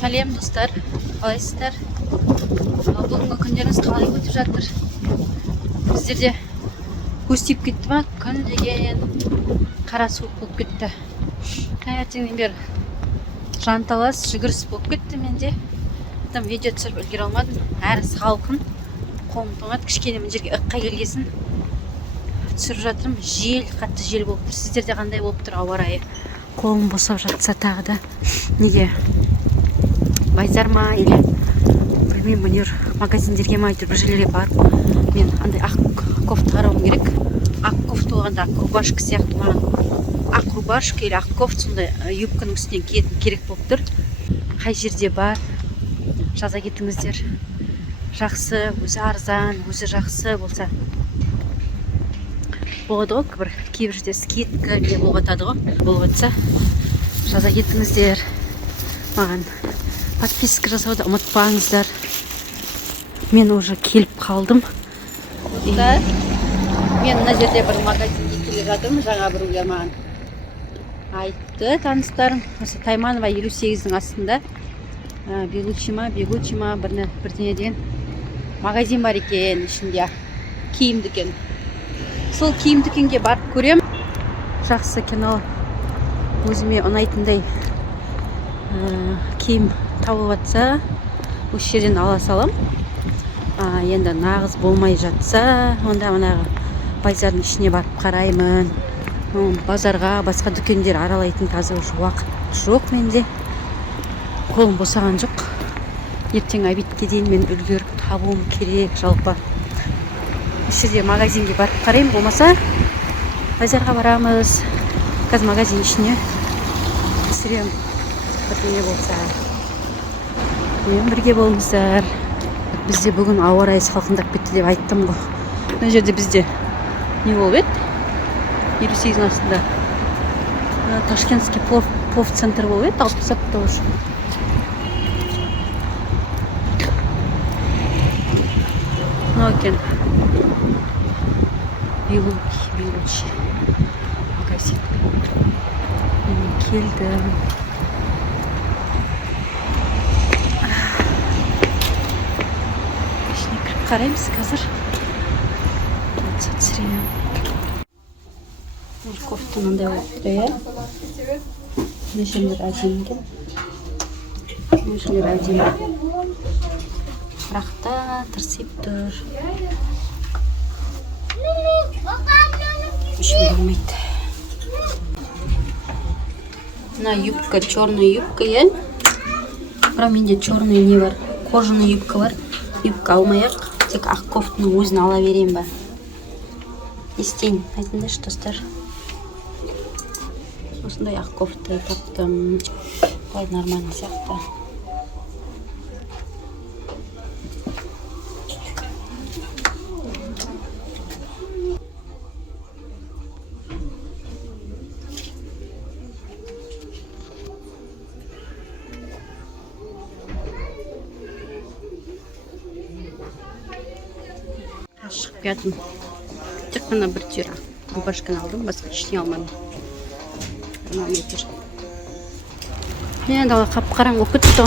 Сәлем достар, қалайсыздар? Бүгінгі күндеріңіз қалай өтіп жатыр? Біздерде көз тиіп кетті ма? Күн деген қара суық болып кетті. Таңертеңнен бері жанталас жүгіріс болып кетті менде. Видео түсіріп үлгере алмадым. Әрі салқын, қолым тоңады, кішкене мына жерге ыққа келгесін түсіріп жатырмын. Жел, қатты жел болып тұр. Сіздерде қандай болып тұр ауа райы? Қолым босап жатса тағы да неге байзар ма или білмеймін, өнер магазиндерге ма, бір жерлерге барып мен андай ақ кофта қарауым керек. Ақ кофта болғанда ақ рубашка сияқты маған ақ рубашка или ақ кофта сондай юбканың үстінен киетін керек болып тұр. Қай жерде бар, жаза кетіңіздер. Жақсы, өзі арзан, өзі жақсы болса болады ғой, бір кейбір жерде скидка не болып жатады ғой. Болып жатса жаза кетіңіздер. Маған подписка жасауды ұмытпаңыздар. Мен уже келіп қалдым. Мен мына жерде бір магазинге келе жатырмын. Жаңа біреулер маған айтты, таныстарым. Осы Тайманова 58-дің астында Бегучи ма бірдеңе деген магазин бар екен, ішінде киім дүкен. Сол киім дүкенге барып көрем. Жақсы кино, өзіме ұнайтындай киім тауып жатса, осы жерден ала салам. Енді нағыз болмай жатса, онда манағы базардың ішіне барып қараймын. Базарға, басқа дүкендер аралайтын таза уақыт жоқ менде. Қолым босаған жоқ. Ертең обедке дейін мен үлгеріп табуым керек жалпы. Осы жерде магазинге барып қараймын, болмаса базарға барамыз. Қазір магазин ішіне түсірем. Бірдеңе болса мен бірге болыңыздар. Бізде бүгін ауа райы салқындап кетті деп айттым ғой. Мына жерде бізде не болып еді? 58-дің астында Ташкентский плов центр болып еді, алып тастапты уже. Мынау екен Бегучи магазин. Келдім. Ішіне кіріп қараймыз қазір. Түсірем. Кофта мынандай болып тұр, иә? Нешелер әдемі екен. Нешелер әдемі. Бірақ та тырсиып тұр. Ішім болмайды. Мына юбка, черная юбка, иә? Бірақ менде черный не бар? Кожаный юбка бар. Юбка алмай-ақ, тек ақ кофтаның өзін ала берем ба? Естейін, айтыңдаршы достар. Осындай ақ кофта таптым. Былай нормальный сияқты. Шығып келдім. Тек қана бір түйір рубашканы алдым, басқа ештеңе алмадым. Дала қап-қараң болып кетті.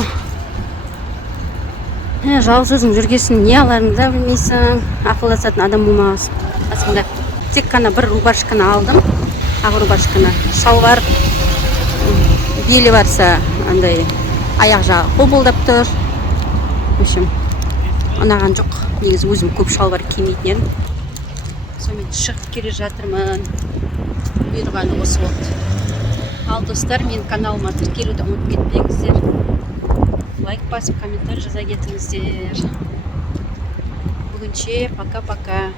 Жалғыз жүргесін не аларыңды да білмейсің, ақылдасатын адам болмағансың. Басында тек қана бір рубашканы алдым, ақ рубашканы. Шалбар белі барса, андай аяқ жағы қолбылдап тұр. В общем, ұнаған жоқ. Негізі өзім көп шалбар кимейтін едім. Сонымен шығып келе жатырмын. Бұйырғаны осы болды. Ал достар, мен каналыма тіркелуді ұмытып кетпеңіздер. Лайк басып, комментарий жаза кетіңіздер. Бүгінше пока-пока.